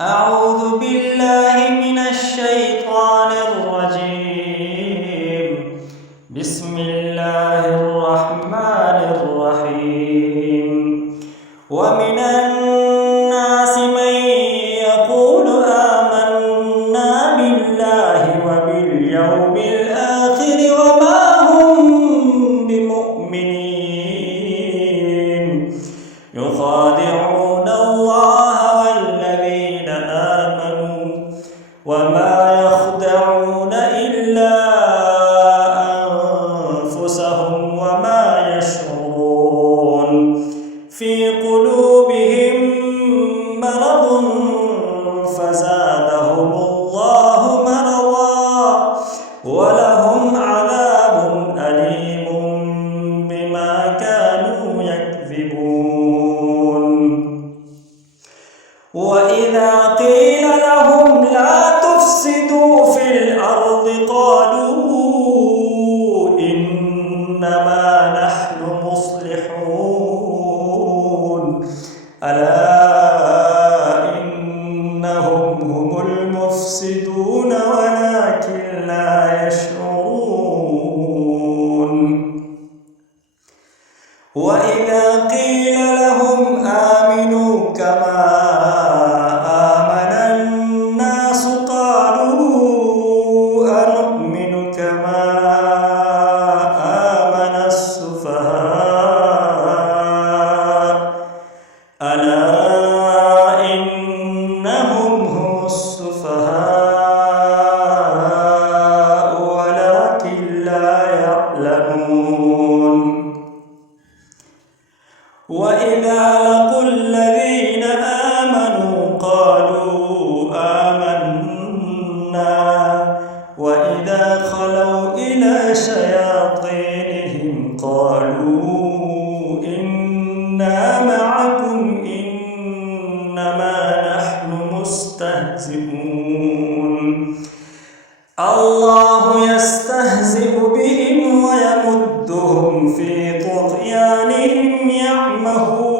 أعوذ بالله من الشيطان الرجيم. بسم الله الرحمن الرحيم. ومن الناس من يقول آمنا بالله وباليوم الآخر وما هم بمؤمنين يخادعون الله والذين آمنوا وما يخدعون إلا أنفسهم وما يشعرون. في قلوبهم مرض فزادهم الله مرضا ولهم عذاب أليم بما كانوا يكذبون. وإذا قيل لهم لا تفسدوا في الأرض قالوا إنما نحن مصلحون ألا إنهم هم المفسدون ولكن لا يشعرون. وإذا قيل لهم آمنوا كما آمن الناس قالوا أنؤمن كما آمن السفهاء ألا إنهم هم السفهاء ولكن لا يعلمون. وإذا لقوا الذين آمنوا قالوا آمنا وإذا خلوا إلى شياطينهم قالوا إنا معكم إنما نحن مستهزئون. الله يستهزئ بهم ويمدهم في طغيانهم يعمهون.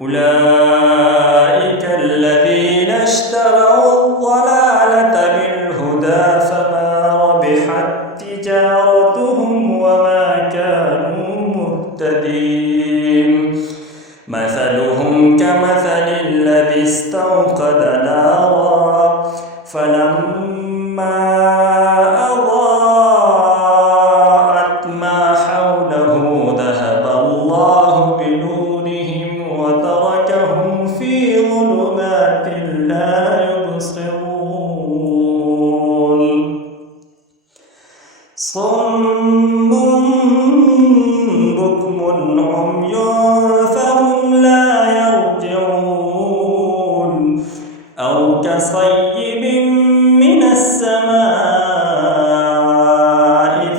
أولئك الذين اشتروا الضلالة بالهدى فما ربحت تجارتهم وما كانوا مهتدين. مثلهم كمثل الذي استوقد نارا فلما أضاءت ما حوله ذهب الله بنورهم وتركهم في ظلمات لا يبصرون. صم بكم عمي فهم لا يرجعون. أو كصيب من السماء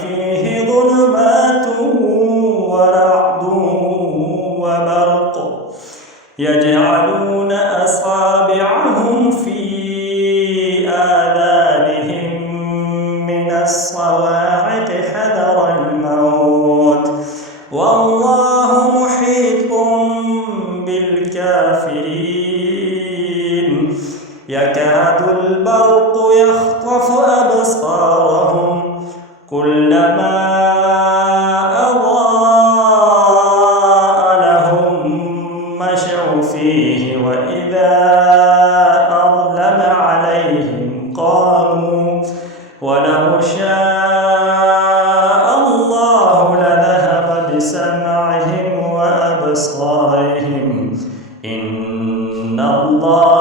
فيه ظلمات ورعد وبرق يجعلون أصابعهم في آذانهم من الصواعق حذر الموت والله محيط بالكافرين. يكاد البرق يخطف أبصارهم كلما أضاء لهم مشوا فيه وإذا أظلم عليهم قاموا ولو شاء الله لذهب بسمعهم وأبصارهم إن الله